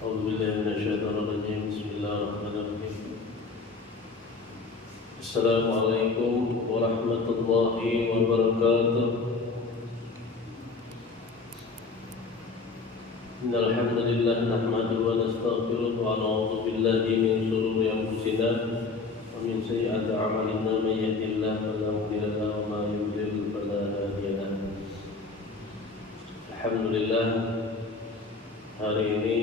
أعوذ بالله من الشيطان الرجيم. بسم الله الرحمن الرحيم. السلام عليكم ورحمة الله وبركاته. إن الحمد لله نحمده ونستغفره ونعوذ بالله من شرور أنفسنا ومن سيئات أعمالنا. من يهده الله فلا مضل له وما يضلل فلا هادي له. Alhamdulillah, hari ini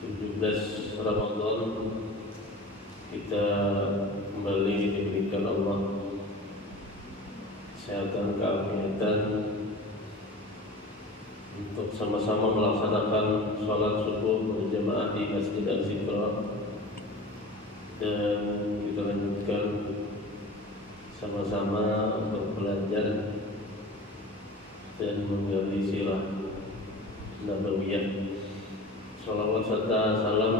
17 Ramadan kita kembali diberikan Allah kesehatan, keafiatan untuk sama-sama melaksanakan sholat subuh berjamaah di Masjid Al-Zikra, dan kita lanjutkan sama-sama untuk belajar dan menggali sirah nabawiyah. Salawat serta salam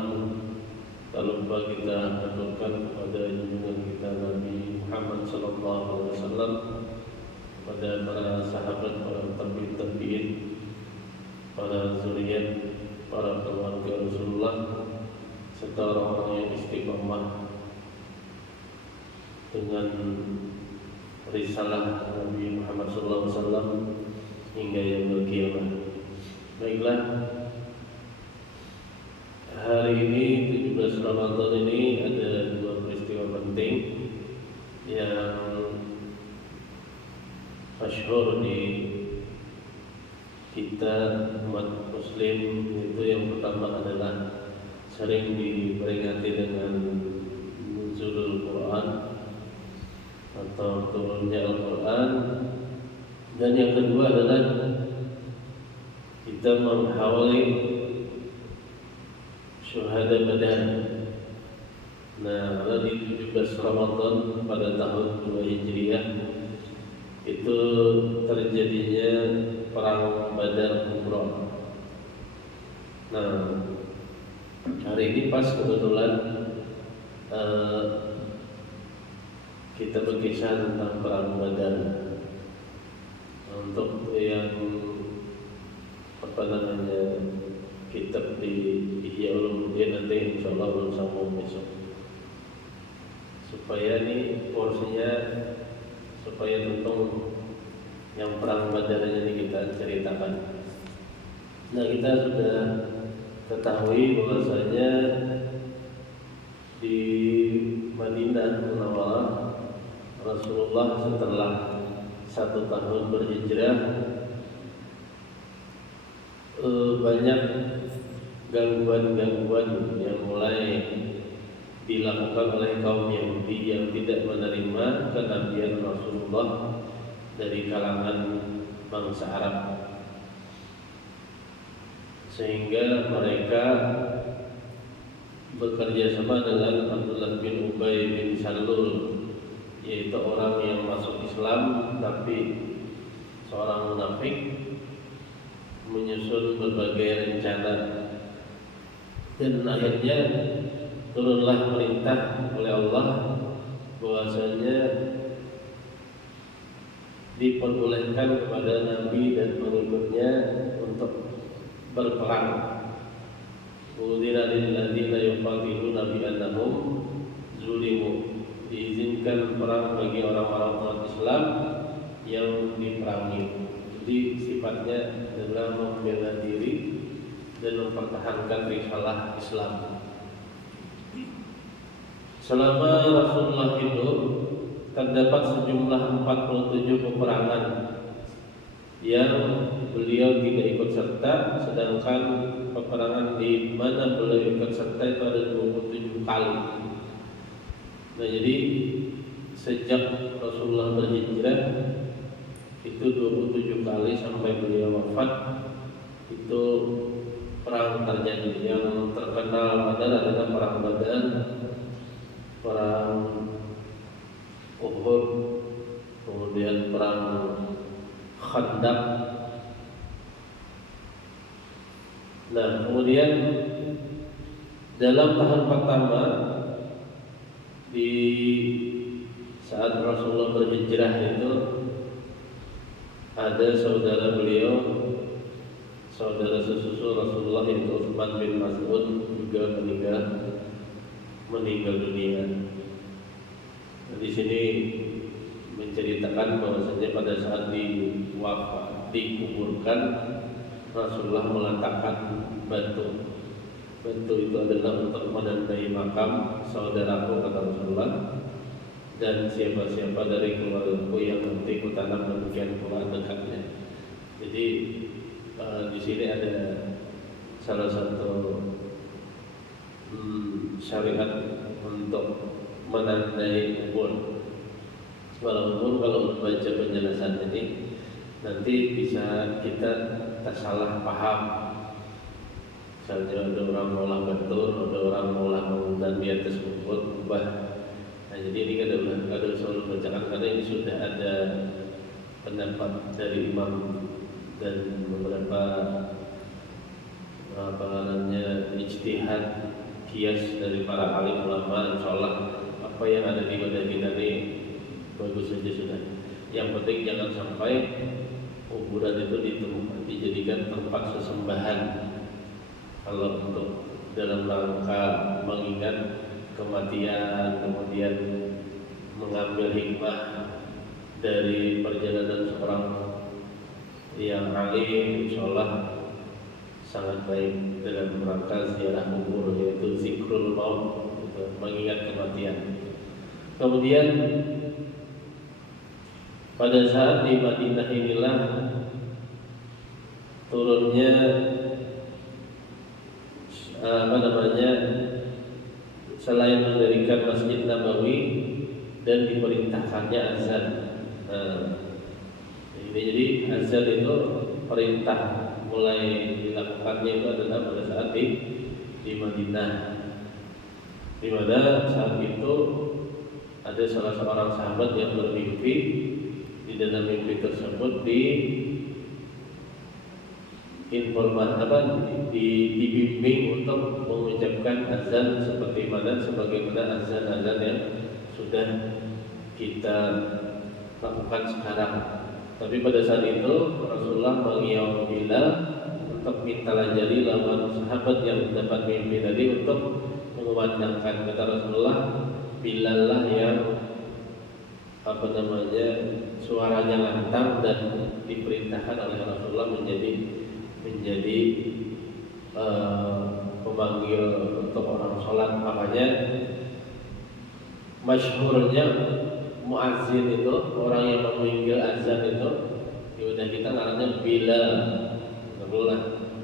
tak lupa kita aturkan kepada junjungan kita Nabi Muhammad SAW, kepada para sahabat, para tabi'in, para zuriat, para keluarga Rasulullah, serta orang-orang yang istiqomah dengan risalah Nabi Muhammad SAW hingga yaumul qiyamah. Baiklah, hari ini 17 Ramadan ini ada dua peristiwa penting yang masyhur di kita umat muslim. Itu yang pertama adalah sering diperingati dengan nuzulul Quran atau turunnya Al-Quran, dan yang kedua adalah kita mengawali syuhada Badar. Nah, di 17 Ramadan pada tahun 2 Hijriah itu terjadinya perang Badar Kubra. Nah, hari ini pas kebetulan kita berkisah tentang perang Badar. Untuk yang kitab di Ihya Ulumuddin nanti insyaallah belum sambung besok, supaya ini porsinya supaya tentang yang perang Badar ini kita ceritakan. Nah, kita sudah ketahui bahwasanya di Madinah Munawwarah Rasulullah setelah 1 tahun berhijrah banyak gangguan-gangguan yang mulai dilakukan oleh kaum Yahudi yang tidak menerima kenabian Rasulullah dari kalangan bangsa Arab, sehingga mereka bekerja sama dengan Abdullah bin Ubay bin Salul, yaitu orang yang masuk Islam tapi seorang munafik, menyusun berbagai rencana. Dan akhirnya turunlah perintah oleh Allah bahwasanya diperbolehkan kepada Nabi dan pengikutnya untuk berperang. Udhina lil ladzina yuqatiluna bi annahum zulimu. Diizinkan perang bagi orang-orang umat Islam yang diperangi. Jadi sifatnya adalah membela diri dan mempertahankan risalah Islam. Selama Rasulullah hidup, terdapat sejumlah 47 peperangan yang beliau tidak ikut serta, sedangkan peperangan di mana beliau ikut serta itu ada 27 kali. Nah, jadi sejak Rasulullah berhijrah itu 27 kali sampai beliau wafat itu perang terjadi. Yang terkenal adalah perang Badar, perang Uhud, kemudian perang Khandaq. Nah, kemudian dalam tahun pertama di saat Rasulullah berhijrah itu ada saudara beliau saudara sesusu Rasulullah yaitu Utsman bin Mas'ud juga meninggal dunia. Di sini menceritakan bahwasanya pada saat dikuburkan Rasulullah meletakkan batu. Batu itu adalah untuk menandai makam saudaraku, kata Rasulullah, dan siapa-siapa dari keluargaku yang nanti kutanam demikian pula dekatnya. Jadi di sini ada salah satu syariat untuk menandai kubur. Walaupun kalau membaca penjelasan ini nanti bisa kita tak salah paham. Misalnya ada orang mengolah batur, ada orang mengolah bangunan di atas kubur kubah. Nah, jadi ini ada selalu bacakan karena ini sudah ada pendapat dari imam dan beberapa ijtihad kias dari para alim ulama. Insyaallah apa yang ada di wadah kita ini bagus saja sudah. Yang penting jangan sampai kuburan itu dijadikan tempat sesembahan. Kalau untuk dalam rangka mengingat kematian, kemudian mengambil hikmah dari perjalanan seorang yang alim, insyaallah sangat baik dalam rangka ziarah kubur, yaitu zikrul maut, mengingat kematian. Kemudian pada saat di Madinah inilah turunnya selain mendirikan Masjid Nabawi dan diperintahkannya azan. Ini jadi azan itu perintah mulai dilakukannya itu adalah pada saat di Madinah, di mana saat itu ada salah seorang sahabat yang bermimpi. Di dalam mimpi tersebut dibimbing untuk mengucapkan azan sebagaimana azan-azan yang sudah kita lakukan sekarang. Tapi pada saat itu Rasulullah mengiyakan Bilal untuk minta lajari lawan sahabat yang mendapat mimpi tadi untuk mengumandangkan. Kata Rasulullah, Bilal lah yang suaranya lantang dan diperintahkan oleh Rasulullah menjadi pemanggil untuk orang sholat. Makanya masyhurnya muazzin itu, orang yang memanggil azan itu, ya udah kita ngarannya Bilal.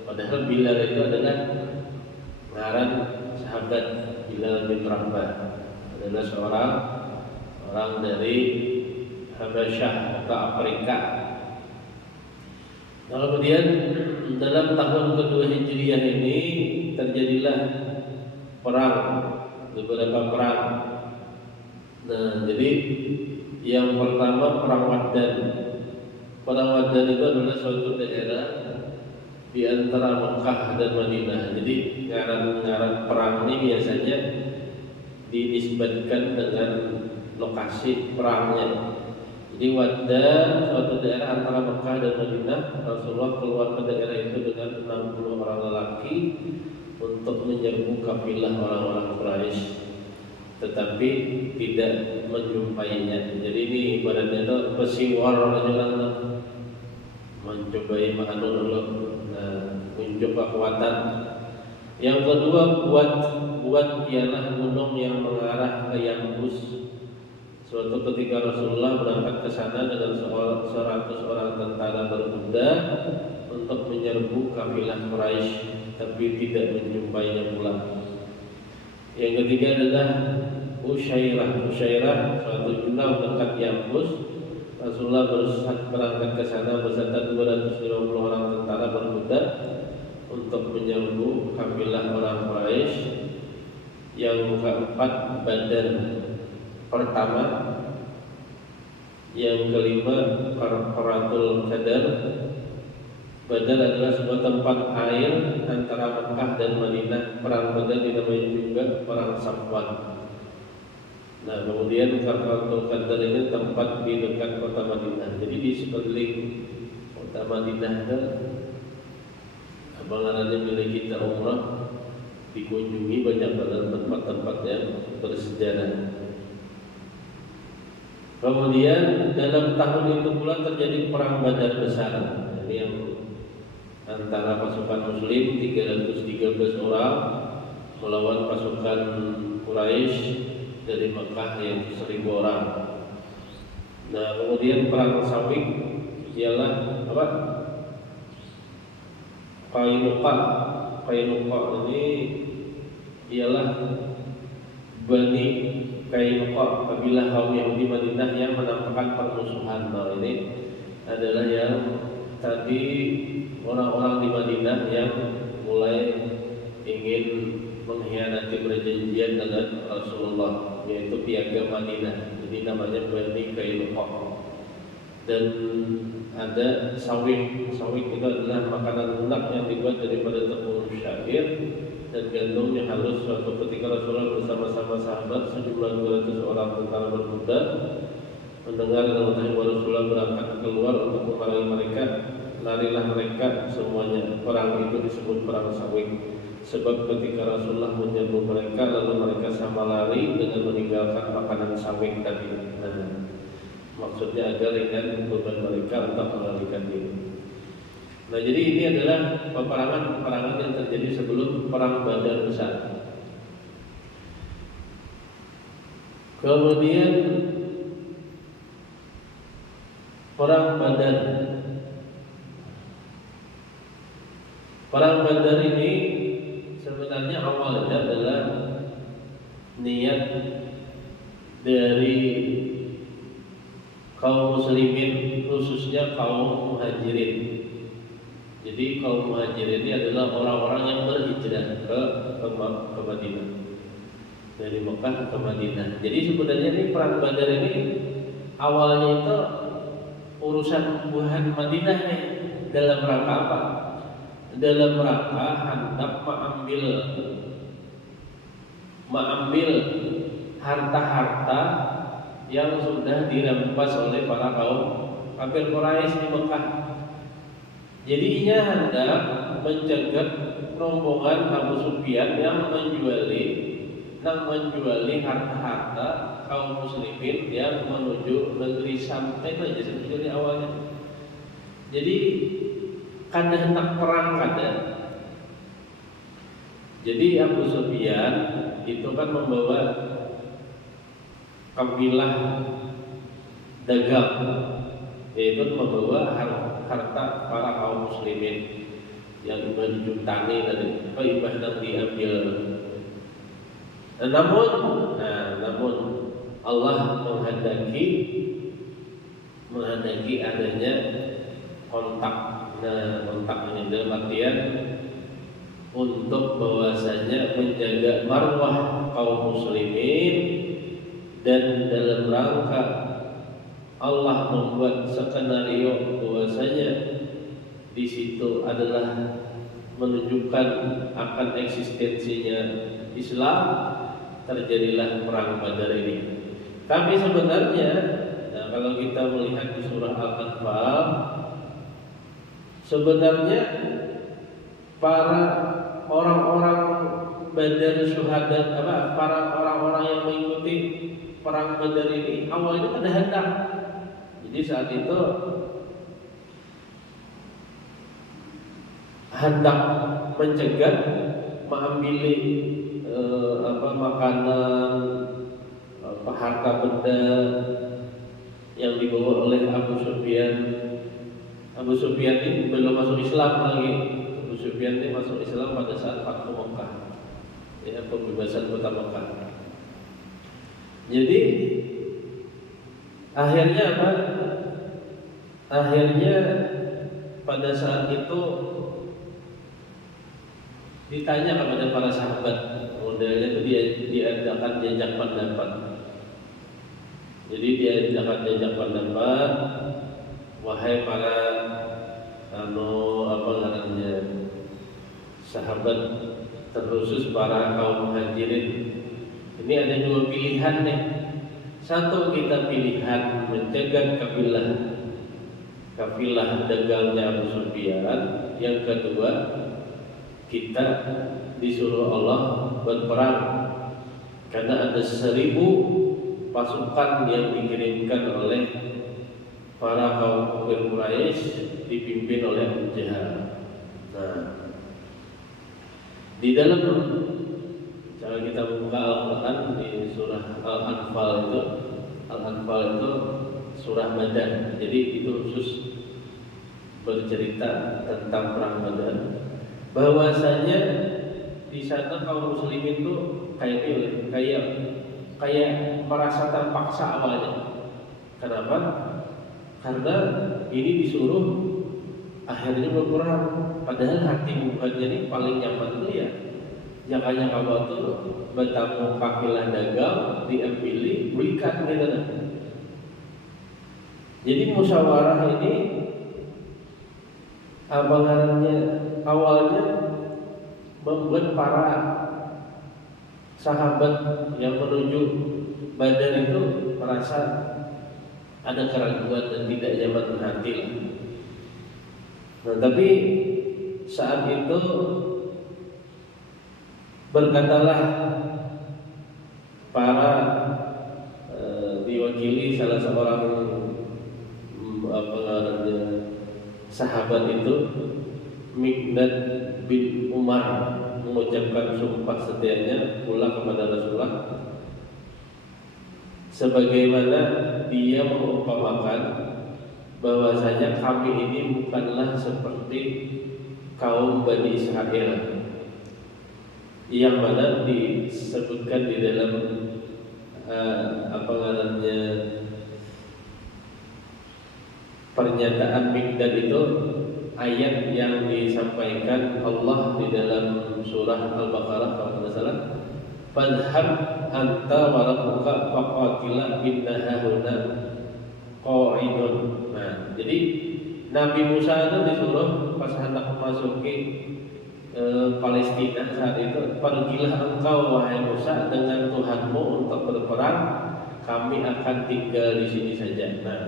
Padahal Bilal itu adalah ngaran sahabat Bilal bin Rabah, adalah seorang orang dari Habasyah atau Afrika. Nah, kemudian dalam tahun kedua Hijriah ini terjadilah beberapa perang. Nah, jadi yang pertama perang Waddan. Perang Waddan itu adalah suatu daerah di antara Mekah dan Madinah. Jadi ngaran perang ini biasanya dinisbatkan dengan lokasi perangnya. Jadi Waddan suatu daerah antara Mekah dan Madinah. Rasulullah keluar ke daerah itu dengan 60 orang lelaki untuk menyerbu kafilah orang-orang Quraisy, tetapi tidak menjumpainya. Jadi ini ibaratnya itu pesiwar jalan, mencobai manu dulu, unjuk kekuatan. Yang kedua buat ialah gunung yang mengarah ke Yambus. Suatu ketika Rasulullah berangkat ke sana dengan 100 orang tentara berkuda untuk menyerbu kafilah Quraisy, tapi tidak menjumpainya pula. Yang ketiga adalah Usyairah, suatu jurang dekat Yambus. Rasulullah berangkat ke sana beserta 250 orang tentara berkuda untuk menyerbu kafilah orang Quraisy. Yang keempat Badar pertama. Yang kelima Qaratul Qadar. Badar adalah sebuah tempat air antara Mekah dan Madinah. Perang Badar dinamai juga perang Safwan. Nah, kemudian Qaratul Qadar ini tempat di dekat kota Madinah. Jadi di sekeliling kota Madinah Apalagi bila kita umrah dikunjungi banyak tempat-tempat yang bersejarah. Kemudian dalam tahun itu pula terjadi perang Badar besar. Ini yang antara pasukan Muslim 313 orang melawan pasukan Quraisy dari Mekah yang 1000 orang. Nah, kemudian perang Sawiq ialah apa? Qainuqa ini ialah Bani Qainuqa, kabilah kaum Yahudi Madinah yang menampakkan permusuhan. Nah, ini adalah yang tadi orang-orang di Madinah yang mulai ingin mengkhianati perjanjian dengan Rasulullah, yaitu piagam Madinah. Jadi namanya Bani Qainuqa. Dan ada sawiq. Sawiq itu adalah makanan lunak yang dibuat daripada tepung syair dan gandum yang halus. Suatu ketika Rasulullah bersama-sama sahabat sejumlah 200 orang tentara berkuda mendengar dan mengetahui bahwa Rasulullah berangkat keluar untuk memerangi mereka, larilah mereka semuanya. Perang itu disebut perang Sawiq. Sebab ketika Rasulullah menyerbu mereka, lalu mereka sama lari dengan meninggalkan makanan Sawiq tadi. Nah, maksudnya agar ringan beban mereka untuk melarikan diri. Nah, jadi ini adalah peperangan yang terjadi sebelum perang Badar besar. Kemudian perang Badar. Perang Badar ini sebenarnya awalnya adalah niat dari kaum muslimin, khususnya kaum muhajirin. Jadi kaum muhajirin ini adalah orang-orang yang berhijrah ke Madinah, dari Mekah ke Madinah. Jadi sebenarnya ini perang Badar ini awalnya itu urusan buhan Madinah nih. Dalam rangka apa? Dalam rangka hendak mengambil harta-harta yang sudah dirampas oleh para kaum kafir Quraisy di Mekah. Jadinya hendak mencegat rombongan Abu Sufyan yang menjuali harta-harta kaum muslimin yang menuju negeri Syam. Itu aja sebetulnya awalnya. Jadi kada hendak perang kada. Jadi Abu Sufyan itu kan membawa kabilah dagang, yaitu membawa harta para kaum muslimin yang menjutani dari ibadah diambil. Namun Allah menghendaki adanya kontak. Kontak ini dalam artian untuk bahwasanya menjaga marwah kaum muslimin. Dan dalam rangka Allah membuat skenario bahwasanya di situ adalah menunjukkan akan eksistensinya Islam, terjadilah perang Badar ini. Tapi sebenarnya, kalau kita melihat di surah Al-Anfal, sebenarnya para orang-orang Badar syuhada, para orang-orang yang mengikuti perang Badar ini awalnya pada hendak. Jadi saat itu hendak mencegah mengambil makanan, harta benda yang dibawa oleh Abu Sufyan. Abu Sufyan ini belum masuk Islam lagi. Abu Sufyan ini masuk Islam pada saat Fathu Mekah, ya, pembebasan kota Mekah. Jadi akhirnya apa? Akhirnya pada saat itu ditanya kepada para sahabat, modelnya itu diadakan jajak pendapat. Jadi diadakan jajak pendapat, wahai para sahabat, terkhusus para kaum muhajirin. Ini ada dua pilihan nih. Satu, kita pilihan mencegat kafilah dagangnya Abu Sufyan. Yang kedua, kita disuruh Allah berperang karena ada 1.000 pasukan yang dikirimkan oleh para kaum kafir Quraisy dipimpin oleh Abu Jahal. Nah, di dalam cara kita buka Al-Quran di surah Al-Anfal itu surah Badar. Jadi itu khusus bercerita tentang perang Badar. Bahwasanya di sana kaum muslimin itu kayak merasa terpaksa awalnya. Kenapa? Karena ini disuruh akhirnya berperang. Padahal hati bukannya ini paling nyaman itu ya jakanya kamu tuh bertamu kafilah dagang diambil belikan gitu nah. Jadi musyawarah ini awalnya membuat para sahabat yang menuju Badar itu merasa ada keraguan dan tidak nyaman hati. Nah, tapi saat itu berkatalah para diwakili salah seorang sahabat itu, Miqdad bin Umar, mengucapkan sumpah setianya pula kepada Rasulullah sebagaimana dia mengumpamakan bahwasanya kami ini bukanlah seperti kaum Bani Israel yang mana disebutkan di dalam pernyataan Miqdad itu ayat yang disampaikan Allah di dalam surah Al-Baqarah kalau tidak salah, fadhhab anta wa rabbuka faqatila inna hahuna qa'idun. Nah, jadi Nabi Musa itu disuruh pas hendak memasuki Palestina saat itu, pergilah engkau wahai Musa dengan Tuhanmu untuk berperang, kami akan tinggal di sini saja. Nah,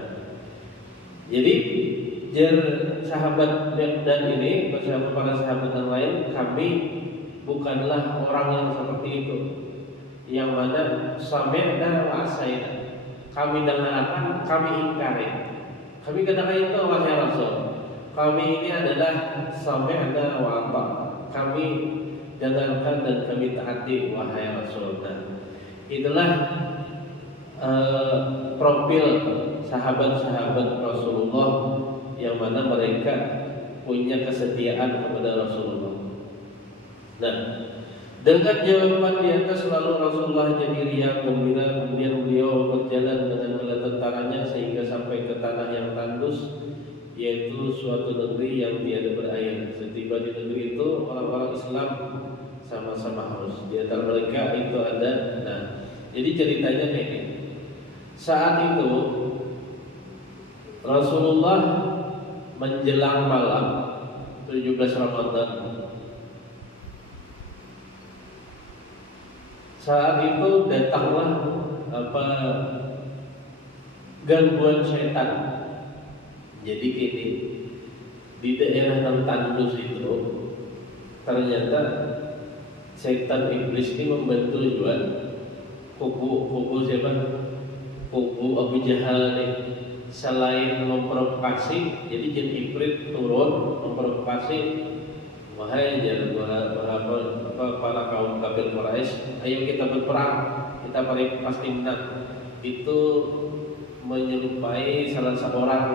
jadi sahabat dan ini bersama para sahabat yang lain, kami bukanlah orang yang seperti itu, yang mana sami'na wa asaina, kami dengarkan, kami ingkari. Kami katakan itu wahai Rasul, kami ini adalah sami'na wa ata'na, kami dengarkan dan kami taati wahai Rasul. Nah, itulah profil sahabat-sahabat Rasulullah yang mana mereka punya kesetiaan kepada Rasulullah. Nah, dengan jawaban di atas lalu Rasulullah jadi riang gembira, kemudian beliau berjalan dengan bala tentaranya sehingga sampai ke tanah yang tandus, yaitu suatu negeri yang tiada berair. Setiba di negeri itu orang-orang Islam sama-sama haus. Di antara mereka itu ada. Nah, jadi ceritanya kayak gini. Saat itu Rasulullah menjelang malam 17 Ramadan. Saat itu datanglah gangguan setan. Jadi gini, di daerah yang tandus itu ternyata setan iblis ini membantu juga kubu siapa? Kubu Abu Jahal nih. Selain memprovokasi, jadi jin iblis turun memprovokasi, wahai para kaum kafir Quraisy, ayo kita berperang, kita pasti menang. Itu menyerupai salah seorang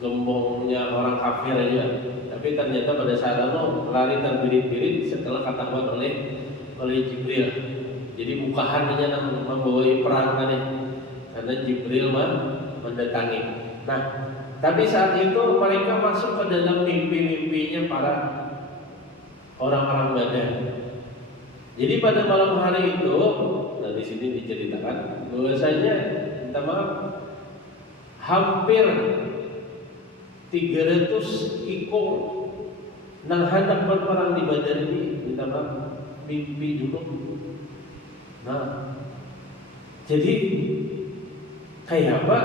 gembongnya orang kafir aja. Tapi ternyata pada saat itu lari terbirit-birit setelah ketahuan oleh Jibril. Jadi bukahan aja membawa perang tadi, karena Jibril mendatangi. Nah, tapi saat itu mereka masuk ke dalam mimpi-mimpinya para orang-orang Badar. Jadi pada malam hari itu, nah di sini diceritakan bahwasanya, minta maaf, hampir 300 ikut nang hendak berperang di Badar ini, minta maaf, mimpi dulu. Nah, jadi kayak apa?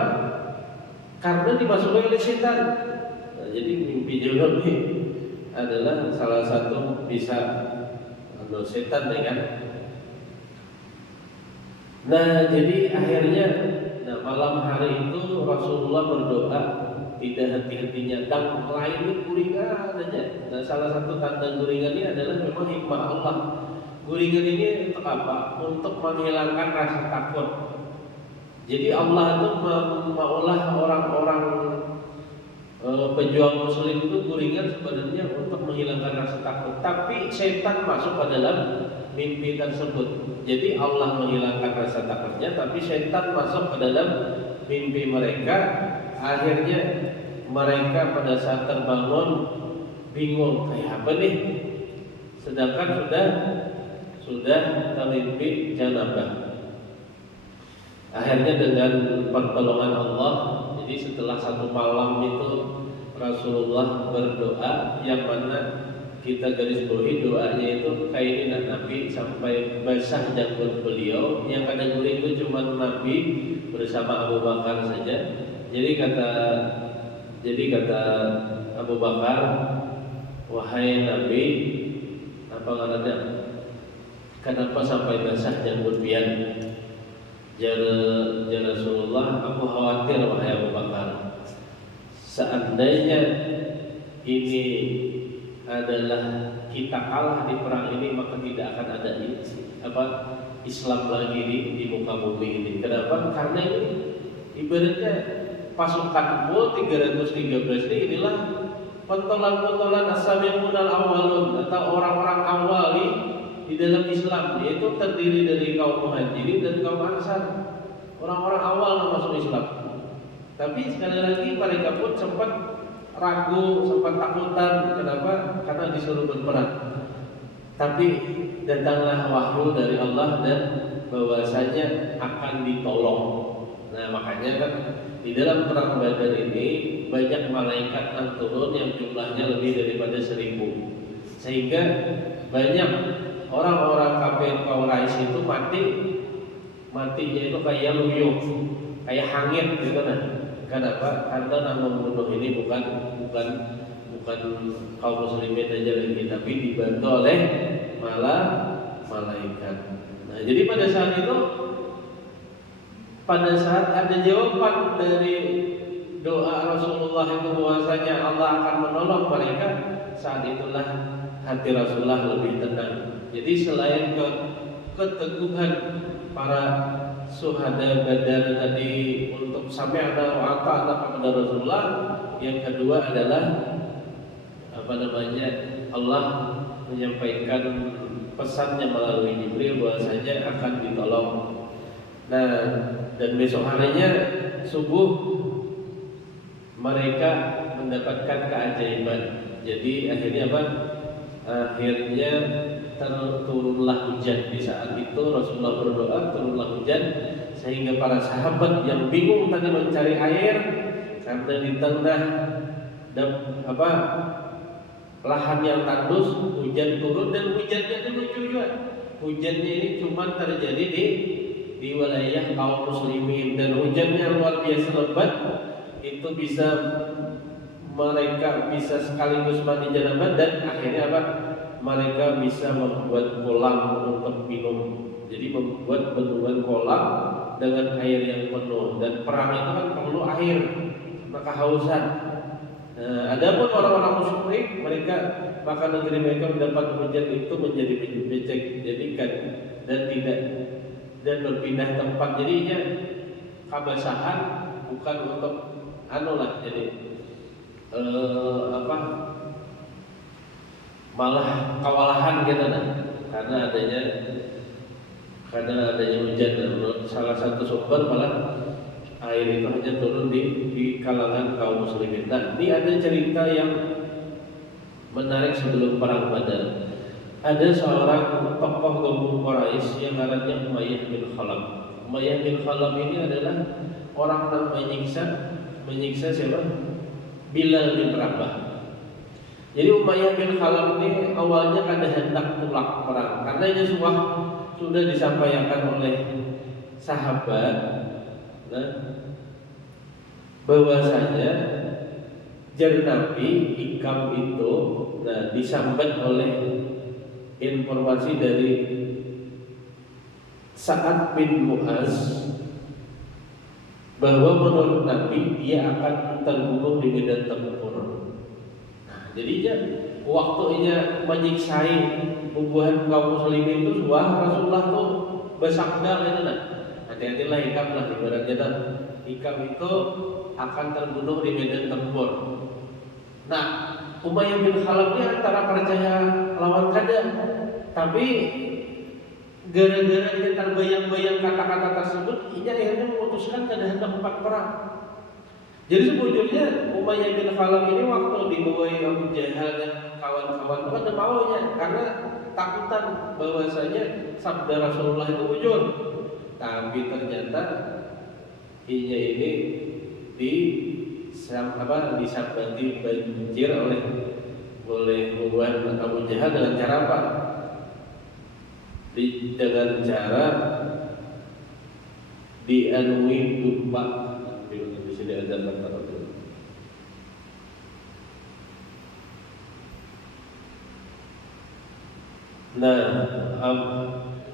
Karena dimasuki oleh setan. Nah, jadi mimpi juga nih. adalah salah satu bisa setan ya kan. Nah jadi akhirnya malam hari itu Rasulullah berdoa tidak henti-hentinya dan lain guringan aja. Nah salah satu tanda guringan ini adalah memang hikmah Allah. Guringan ini untuk apa? Untuk menghilangkan rasa takut. Jadi Allah itu maulah orang-orang pejuang muslim itu guringan sebenarnya untuk menghilangkan rasa takut. Tapi setan masuk ke dalam mimpi tersebut. Jadi Allah menghilangkan rasa takutnya, tapi setan masuk ke dalam mimpi mereka. Akhirnya mereka pada saat terbangun bingung kayak apa nih, sedangkan sudah termimpi janabah. Akhirnya dengan pertolongan Allah, jadi setelah satu malam itu Rasulullah berdoa, yang mana kita garis bawahi doanya itu kainin Nabi sampai basah janggut beliau. Yang ada guling itu cuma Nabi bersama Abu Bakar saja. Jadi kata Abu Bakar, wahai Nabi, apa katanya? Kenapa sampai basah janggut pian? Jara Rasulullah, aku khawatir wahai Abu Bakar, seandainya ini adalah kita kalah di perang ini, maka tidak akan ada Islam lagi di muka bumi ini. Kenapa? Karena ini ibaratnya pasukan full 313 ini, inilah pentolan-pentolan as-sabiqun al-awwalun atau orang-orang awal di dalam Islam, yaitu terdiri dari kaum Muhajirin dan kaum Ansar, orang-orang awal yang masuk Islam. Tapi sekali lagi mereka pun sempat ragu, sempat takutan. Kenapa? Karena disuruh berperang. Tapi datanglah wahyu dari Allah dan bahwasanya akan ditolong. Nah makanya kan di dalam perang Badar ini banyak malaikat yang turun yang jumlahnya lebih daripada 1000, sehingga banyak orang-orang kafir Quraisy itu matinya itu kayak luyuh, kayak hangit gitu nah. Kenapa? Karena yang membunuh ini bukan kaum muslimin aja lagi, tapi dibantu oleh malaikat. Nah, jadi pada saat ada jawaban dari doa Rasulullah itu bahwasanya Allah akan menolong mereka, saat itulah hati Rasulullah lebih tenang. Jadi selain keteguhan para syuhada Badar tadi untuk sami'na wa ata'na kepada Rasulullah, yang kedua adalah Allah menyampaikan pesannya melalui Jibril bahwasanya akan ditolong. Nah, dan besok harinya subuh mereka mendapatkan keajaiban. Jadi akhirnya akhirnya turunlah hujan. Di saat itu Rasulullah berdoa, turunlah hujan, sehingga para sahabat yang bingung tadi mencari air karena di tengah lahan yang tandus, hujan turun. Dan hujannya itu lucu juga. Hujannya ini cuma terjadi di wilayah kaum muslimin, dan hujannya luar biasa lebat. Itu mereka bisa sekaligus mandi janabah, dan akhirnya mereka bisa membuat kolam untuk minum. Jadi membuat bendungan kolam dengan air yang penuh. Dan perang itu kan perlu air, maka kehausan. Adapun orang-orang musyrik, mereka maka negeri mereka mendapat hujan itu menjadi becek, jadikan dan berpindah tempat. Jadinya kebasahan bukan untuk jadi malah kewalahan gitu karena adanya hujan. Menurut salah satu sumber malah air itu hanya turun di kalangan kaum muslimin. Nah, ini ada cerita yang menarik sebelum perang Badar. Ada seorang tokoh gabung Quraisy yang namanya Umayyah bin Khalaf. Umayyah bin Khalaf ini adalah orang yang menyiksa siapa? Bilal bin Rabah. Jadi Umayyah bin Khalaf ini awalnya kada hendak pulang perang, karena ini sudah disampaikan oleh sahabat bahwasanya jar Nabi hikam itu disambat oleh informasi dari Sa'ad bin Mu'az bahwa menurut Nabi dia akan terbunuh di medan tempur. Nah, jadinya waktunya menyiksai bubuhan kaum muslimin itu wah Rasulullah tuh bersabda itu nah. Hati-hatilah hikam lah ibaratnya nah. Hikam itu akan terbunuh di medan tempur. Nah, Umayyah bin Khalaf ini antara percaya lawan kada, tapi gara-gara dia terbayang-bayang kata-kata tersebut, ia akhirnya memutuskan kada hendak empat perang. Jadi sebetulnya Umayyah bin Khalaf ini waktu dibawai Abu Jahal dan kawan-kawan itu ada maunya karena takutan bahwasanya sabda Rasulullah itu muncul. Tapi ternyata ia ini disabati banjir oleh bubuhan Abu Jahal dengan cara apa? Dengan cara dianui tumpah di sini ada kata Nah,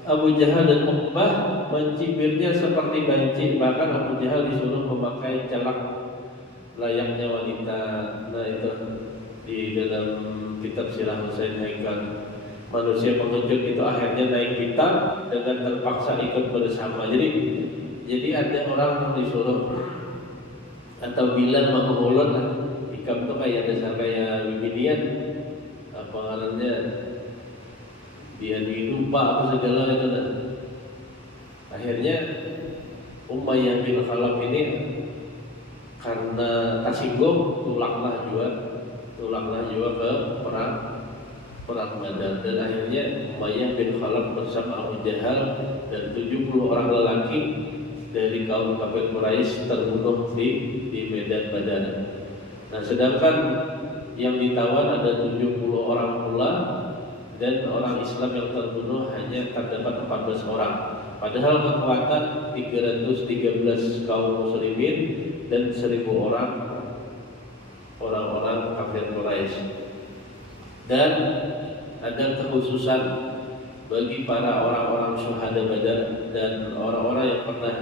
Abu Jahal dan Uqbah mencibirnya seperti banci, bahkan Abu Jahal disuruh memakai celak layaknya wanita. Nah itu di dalam kitab Sirah Husain Haikal. Manusia pengecut itu akhirnya naik kitab dengan terpaksa ikut bersama. Jadi ada orang yang disuruh atau bilang mengulut lah. Hikam itu kayak dasar kayak Wikinian, apa ngarannya dia lupa apa segala itu nah. Akhirnya Umayyah bin Khalaf ini karena tersinggung tulaklah juga ke perang Badar dan akhirnya Umayyah bin Khalaf bersama Abu Jahal dan 70 orang lelaki dari kaum kafir Quraisy terbunuh di medan Badar. Nah, sedangkan yang ditawan ada 70 orang pula dan orang Islam yang terbunuh hanya terdapat 14 orang. Padahal kekuatan 313 kaum muslimin dan 1000 orang-orang kafir Quraisy. Dan ada kekhususan bagi para orang-orang syuhada Badar dan orang-orang yang pernah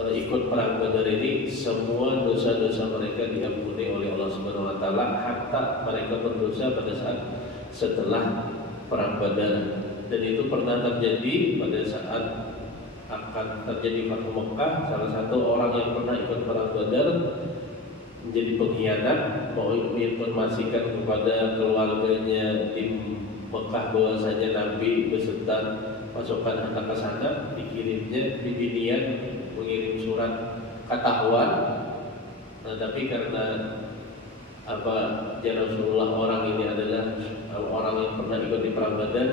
ikut perang Badar ini, semua dosa-dosa mereka diampuni oleh Allah Subhanahu wa taala, hatta mereka berdosa pada saat setelah perang Badar. Dan itu pernah terjadi pada saat akan terjadi Fathu Mekah. Salah satu orang yang pernah ikut perang Badar menjadi pengkhianat, mau menginformasikan kepada keluarganya di Mekah bahwasanya Nabi beserta pasukan akan ke sana. Dikirimnya Bibinian mengirim surat ketahuan. Nah, tapi karena ya Rasulullah orang ini adalah orang yang pernah ikut di perang Badar,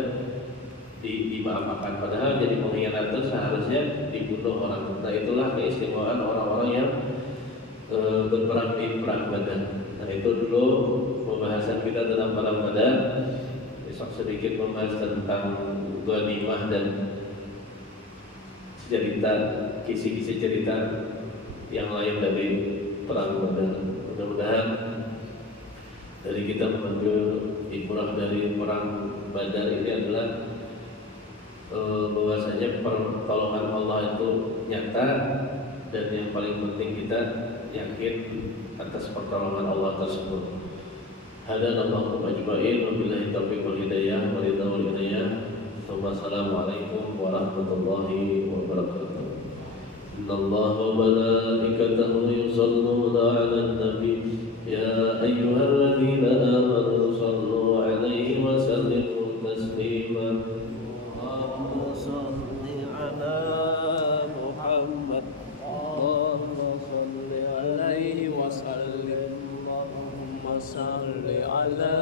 dimaafkan. Padahal jadi pengkhianat itu seharusnya dibunuh orang. Nah, itulah keistimewaan orang-orang yang berperang di perang Badar. Nah, itu dulu pembahasan kita tentang perang Badar. Besok sedikit membahas tentang ghanimah dan cerita, kisi-kisi cerita yang lain dari perang Badar. Mudah-mudahan dari kita mengambil ibrah dari perang Badar ini adalah bahwasanya pertolongan Allah itu nyata, dan yang paling penting kita yakin atas pertolongan Allah tersebut. Hadanallahu ajma'in wa billahi taufiq wal hidayah wa ridha wal hidayah. Wassalamualaikum warahmatullahi wabarakatuh. Innallaha wa malaikatahu yusholluna 'alan nabi ya ayyuhalladzina amanu shallu 'alaihi wa sallimu taslima. Allahumma shalli 'ala Muhammad. Allahumma shalli 'alaihi wa sallim. Allahumma shalli 'ala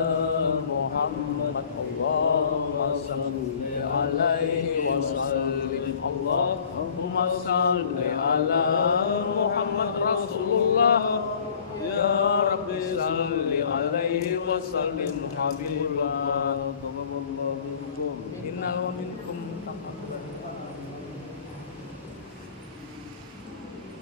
Muhammad. Allahumma shalli 'alaihi wa sallim. Allahumma shalli 'ala Muhammad Rasulullah. Ya Rabbi salli 'alaihi wa sallim Habibullah. Innal wa minkum